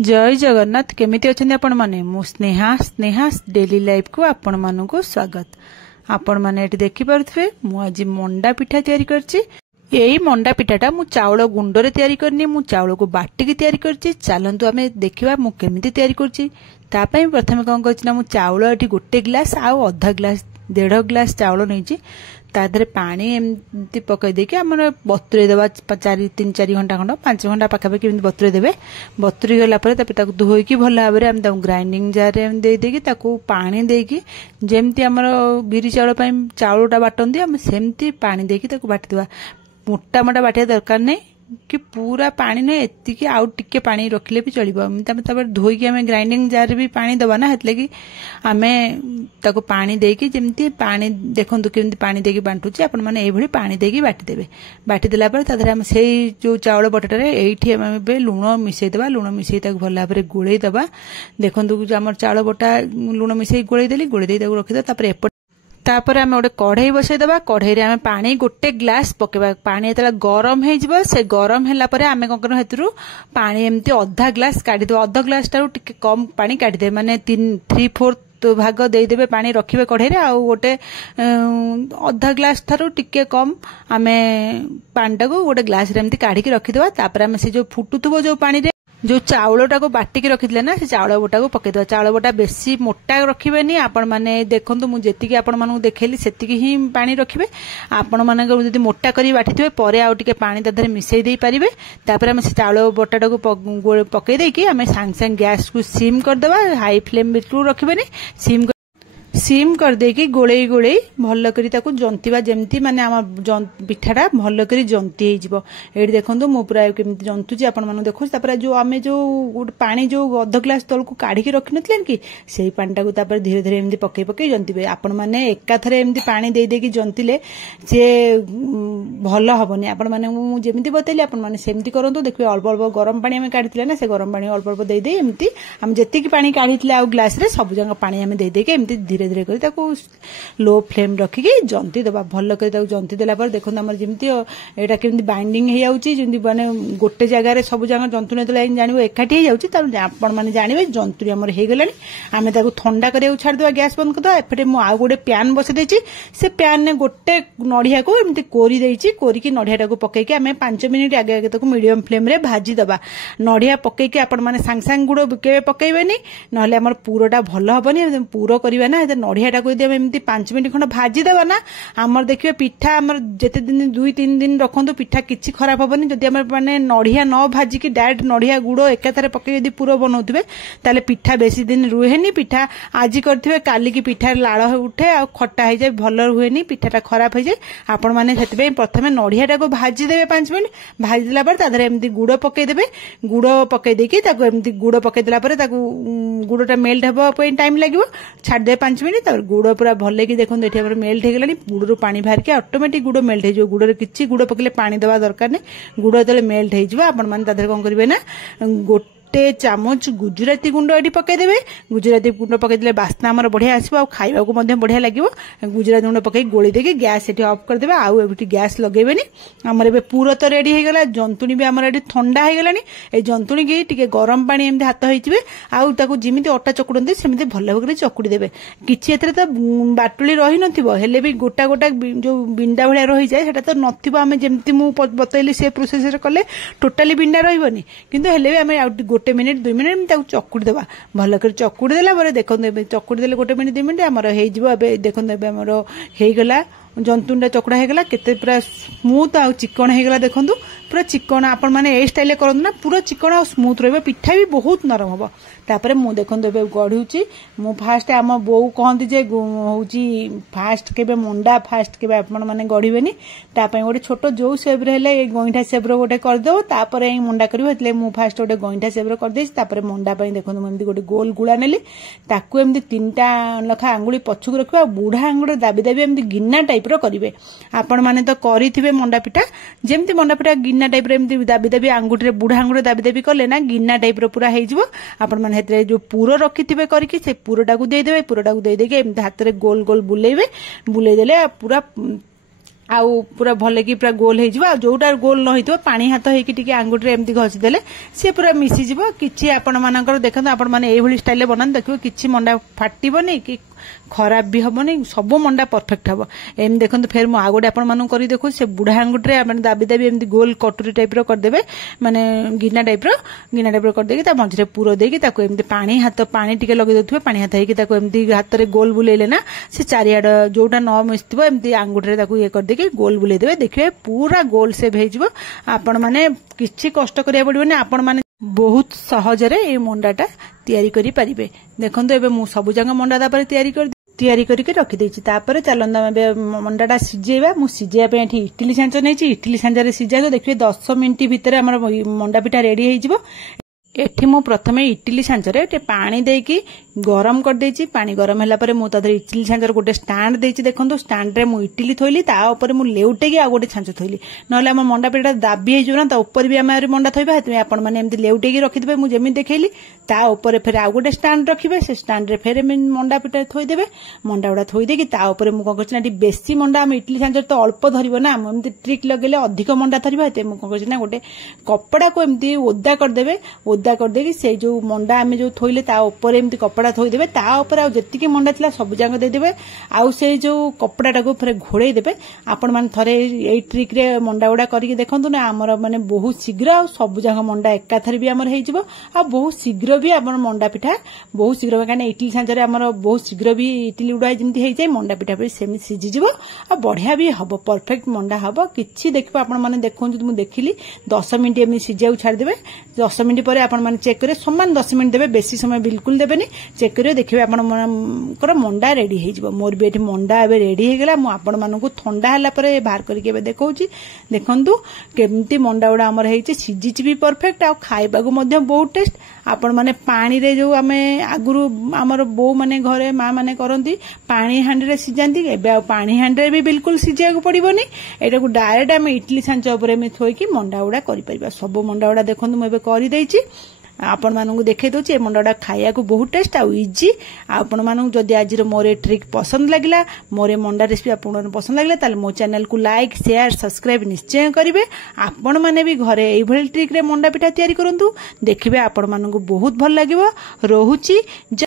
जय जगन्नाथ। केमिति अछन्ति आपण माने? मु स्नेहा स्नेहा डेली लाइफ को आपण मानकु स्वागत। आपण माने एटी देखि पारुथबे मु आज मंडा पिठा तयारी करछि। यही मंडा पिठाटा मु चाउल गुंडरे तयारी करनी, मु चाउल को बाटिकी तयारी करछि। चलंतु आमे देखिबा मु केमिति तयारी करछि। ता पई प्रथमे कोन करछि ना, मु चाउल एटी गोटे ग्लास आ आधा ग्लास 1.5 ग्लास चाउल नैछि। ता देहरे पानी एमती पकई देके हमर बतुरे देबा 3-4 घंटा खंड 5 घंटा पाखापाखि एमती बतुरे देबे। बतुरी गला परे ताकू धोईकी भल भाबरे हम ताकू ग्राइंडिंग जार रे दे देकी ताकू पानी देकी जेमती हमर बिरी चाउल पई चाउलटा बाटंदी हम सेमती पानी देकी ताकू बाटी देबा। मोटा मोटा बाटिया दरकार नै कि पूरा पानी नै, एतिकी आउ टिके पानी रखले भी चलिबो। तापर धोईकी हमें ग्राइंडिंग जार भी पानी दबा ना, हेतले कि हमें ताको पानी देकी जेमती पानी देखंतु केमती पानी देकी बांटुची आपण माने एई भली पानी देकी बाटी देबे। बाटी देला पर तादरे हम सेई जो चाउल बटाटारे एइठी हम बे लूण मिसै देबा। लूण मिसै ताको भल भाबरे गोळै देबा। देखंतु जे हमर चाउल बटा लूण मिसै गोळै देली, गोळै देई ताको रखि दे। तापर आम गोटे कढ़ई बसई देबा। कढ़ई रे आम पानी गोटे ग्लास पकेबा। पानी एतला गरम हे जिवो, से गरम हैला परे आमे कोन करन हेतुरु पानी एमती आधा ग्लास काढी दो। आधा ग्लास टारु टिके कम पानी काढी दे, माने 3/4 भाग दे देबे पानी रखिबे कढ़ई रे। आ गोटे आधा ग्लास थारु टिके कम आमे पानी टाको गोटे ग्लास रे एमती काढी के रखि देबा। तापर आमे से जो फुटुथबो जो पानी रे जो चाउलटा को बाटिकी रखिले ना, से चाउल बोटा को पकई दवा। चाउल बोटा बेसी मोटा रखिबेनी। आपण माने देखंतु मु जेतिकी आपण मानू देखेली सेतिकी ही पानी रखिबे। आपण माने जदि मोटा करी बाटिथिबे परे आउ टिके पानी तादरे मिसै देई परिबे। तापर हम से चाउल बोटाटा को पकई देकी हमें सांग सांग गैस को सिम कर देबा। हाई फ्लेम बिल्कुल रखिबेनी, सिम कर देकी गोळेई गोळेई भल करी ताको जंतीबा। जेमती माने आम पिठाटा भल करी जंती हे जिवो। एडी देखंतु मु पूरा केमती जंतुची आपण मानु देखु। तापर जो आमे जो पानी जो आधा ग्लास तल को काढी के रखि नथलेन कि सेई पानीटा को तापर धीरे धीरे एमती पकई पकई जंतीबे। आपण माने एका थरे एमती पानी देई देकी जंतीले से भल हबनी। आपण माने मु जेमती बतैली आपण माने सेमती करंतु। देखबे अल्प अल्प गरम पानी हमें काढितले ना, से गरम पानी अल्प अल्प देई देई एमती हम जेतिकी पानी काढितले आ ग्लास रे सब जंग पानी हमें देई देके एमती धीरे धीरे करी ताको लो फ्लेम रखिकी जंती देबा। भल करी ताको जंती देला पर देखो हमर जेमती एटा केमती बाइंडिंग हे जाउची, जेमती माने गोटे जगह रे सब जगह जंतुने देला जानिबो एकाठी हे जाउची। त आपण माने जानिबे जंतुरी हमर हे गेलानी। आमे ताको ठंडा करिया छाड़ देबा, गैस बंद कर देबा। एफटे मु आ गोटे पैन बसे देची। से पैन ने गोटे नडिया को एमती कोरी देची। कोरी की नडियाटा को पकई के आमे 5 मिनिट आगे आगे ताको मीडियम फ्लेम रे भाजी देबा। नडिया पकई के आपण माने सांग सांग गुडो के पकईबेनी, नहले हमर पूरोटा भल हबनी। पूरो करबा ना, नडियाटा को दिया एमती 5 मिनिट खंड भाजी देबा ना, हमर देखिबे पिठा हमर जेते दिन 2-3 दिन रखंतु पिठा किछि खराब हबनी। जदि हमर माने नडिया न भाजी की डायरेक्ट नडिया गुडो एकाथरे पकई यदि पूरो बनौथिबे ताले पिठा बेसी दिन रुहेनी। पिठा आजि करथिबे काली की पिठा लाळ उठे आ खट्टा हे जाय, भल रुहेनी, पिठाटा खराब हे जाय। आपण माने सेतबे प्रथमे नडियाटा को भाजी देबे 5 मिनिट। भाजी देला पर तादरे एमती गुडो पकई देबे। गुडो पकई देकी ताको एमती गुडो पकई देला पर ताको गुडोटा मेल्ट हबो पई टाइम लागिवो। छाड़ दे 5 मिनिट। तापर गुड़ पूरा भल कि देखो ये मेल्ट हो गलानी। गुड़ पानी बाहर के ऑटोमेटिक गुड़ मेल्ट हो। गुड़ किसी गुड़ पकड़े पानी दवा दरकार नहीं। गुड़ जो मेल्ट हो आपण मैंने कौन करेंगे ना, गोटे चामच गुजराती गुंड ये पकईदे। गुजराती गुंड पकईदे बास्ना आमर बढ़िया आसो, आ खाइबा को बढ़िया लगे। गुजराती गुंड पकई गोली देके गैस ये अफ करदे। आउ गैस लगेबेनी। आमर ए पूरा तो रेडी हो गला। जंतुणी भी आमर ये ठंडा हो गलानी। ए जंतुणी की टिके गरम पानी एमती हाथ होइतिबे। आउ ताकू जिमिति अटा चकुड़ते सेमती भल भाବରେ चकुड़ी देबे। किछि एतरे तो बाटुली रही नथिबो, हेले भी गोटा गोटा जो बिंडा भलिया रही जाय सेटा तो नथिबो। आमे जेमती मु बतैली से प्रोसेस रे कले टोटली बिंडा रहिबोनी, किंतु हेले भी आमे गोटे मिनिट 2 मिनिट ताकू चकुड़ी देबा। भल कर चकुड़ी देला पर देखो चकुड़ी देले गोटे मिनिट 2 मिनिट हमर हे जिवो। एबे देखो एबे हमर हे गला जंतुंडा चकुड़ा हो गला। केते पूरा स्मूथ आ चिकन हो गला। देखंतु पूरा चिकन आपण माने ए स्टाइल करंतु ना, पूरा चिकन आ स्मूथ रहबे। पिठा भी बहुत नरम हबो। तापर मु देखंतु एबे गढिउची। मु फास्ट आम बोउ कहंती जे होउची फास्ट केबे मंडा फास्ट केबे आपण माने गढिबेनी। ता पय गोटे छोटो जो शेप रे हेले गइठा शेप रो गोटे कर दो। तापर ए मंडा करिवो, हेतले मु फास्ट गोटे गइठा शेप रो कर देछि। तापर मंडा पय देखंतु एमती गोटे गोल गुळा नेली। ताकू एमती 3टा लखा आंगुली पछुक रखिबा। बुढ़ा आंगुली दाबी दाबी एमती गिन्ना टाइप रो करिवे। आपण माने तो करिथिबे मंडा पिठा, जेमती मंडा पिठा गिन्ना टाइप रे एमती दाबी दाबी आंगुठी रे बुढ़ा आंगुठी दाबी दाबी कले ना गिन्ना टाइप रो पूरा हे जिवो। आपण माने हेतरे जो पूरो रखिथिबे करिकि से पूरोटा को दे देबे। पूरोटा को दे देके एमती हाथ रे गोल गोल बुलेइबे। बुलेइ देले पूरा आउ पूरा भले कि पूरा गोल हो जोटा गोल न हो पानी हाथ होगी आंगुठी एमती घसीदेले सी पूरा मिसीज कि आपण मानकर देखो आपण मैंने ये स्टाइल बनाते देखिए कि मंडा फाटबनी कि खराब भी हेनी सब मंडा परफेक्ट हम एम देखो फिर मुझे आउ गोटे कर देखो से बुढ़ा आंगुठी मैंने दाबी दाबी एमती गोल कटोरी टाइप करदे माने गिना टाइप करदे मझे पुर देकी एमती पानी हाथ पानी टिके लगे दे पानी हाथ होती हाथ में गोल बुलेले ना से चारिआड जोटा न मिसथिबो एमती आंगुठी ये करदेकी गोल बुले देवे देखिए पूरा गोल सेप हो आपण मैंने किसी कष्ट करिया पड़िबोनी आपण मैंने बहुत सहजरे ये मंडाटा तैयारी करि परिबे। देखंतु एबे मु सबु जंग मंडा दापर तैयारी करके रखी देछि तापर चलंदा एबे मंडाटा सिजेबा मु सिजेया पे एठी इडली सांच नेछि इडली सांचरे सिजा तो देखिए 10 मिनिट भितर हमर मंडा पिठा रेडी हो जिवो। एठी मु प्रथमे इडली सांचरे पानी देकी गरम कर देछि पानी गरम होला परे मु तादर इडली सांचर गोटे स्टैंड देछि देखंतु स्टैंड रे मु इडली थोइली ता ऊपर मु लेउटेकी आ गोटे सांच थोइली नले हम मंडा पिठा दाबी हे जोना ता ऊपर भी हम मंडा थोइबा हेतु आपण माने एमति लेउटेकी रखि देबे मु जेमि देखैली ता ऊपर फिर आ गोटे स्टैंड रखिबे से स्टैंड रे फिर मंडा पिठा थोइ देबे मंडा गुडा थोइ देकी ता ऊपर मु कोन करछि ना बेसी मंडा हम इडली सांचर तो अल्प धरिबो ना हम एमति ट्रिक लगेले अधिक मंडा धरिबा हेतु मु कोन करछि ना गोटे कपड़ा को एमति ओदा कर देबे ओदा कर देकी से जो मंडा आम जो थोइले ता ऊपर एमती कपड़ा थोइदेबे ता ऊपर आ जतिकी मंडा थिला सब जांग दे देबे आउ से जो कपड़ाटा को फिर घोड़े देबे आपण मान थरे एई ट्रिक रे मंडा गुडा करके देखंतु ना हमर माने बहुत शीघ्र आ सब जांग मंडा एकाथरे भी हमर हे जिवो आ बहुत शीघ्र भी हमर मंडा पिठा बहुत शीघ्र काने इडली सांचरे हमर बहुत शीघ्र भी इडली गुडा जेमती हे जाय मंडा पिठा भी सेम सिजी जिवो आ बढ़िया भी हबो परफेक्ट मंडा हबो किछि देखबो आपण माने देखंतु मु देखिली 10 मिनिट एमि सिजाउ छाड़ देबे 10 मिनिट परे आपण माने चेक करे समान 10 मिनिट देबे बेसी समय बिल्कुल देबेनी चेक करियो देखिबे आपनकर मंडा रेडी हे जिवो मोर भी एठी मंडा एबे रेडी हे गेला मु आपण मानकु ठंडा हला परे बाहर करके एबे देखौची देखंतु केमती मंडा उडा हमर हेची सिजिची भी परफेक्ट आ खाइबा को मध्ये बहुत टेस्ट आपण माने पानी रे जो हमें आगुरु हमर बो माने घरे मां माने करंती पानी हांडी रे सिजांती एबे आ पानी हांडी रे भी बिल्कुल सिजिया को पड़िबोनी एटा को डायरेक्ट हम इडली सांच ऊपर में थोई की मंडा उडा करि परिबा सब मंडा उडा देखंतु म एबे करि देइची आपण मानू देखे दूचे मंडाटा खाया को बहुत टेस्ट आ इजी आपण मानू जदि आज मोर ट्रिक पसंद लगिला मोर मंडा रेसिपी आपण पसंद लगिला ताले मो चैनल को लाइक शेयर सब्सक्राइब निश्चय करिवे आपण माने भी घरे एई भली ट्रिक रे मंडा पिठा तयारी करंतु देखिबे आपण मानू बहुत भल लागिवो। रहुची।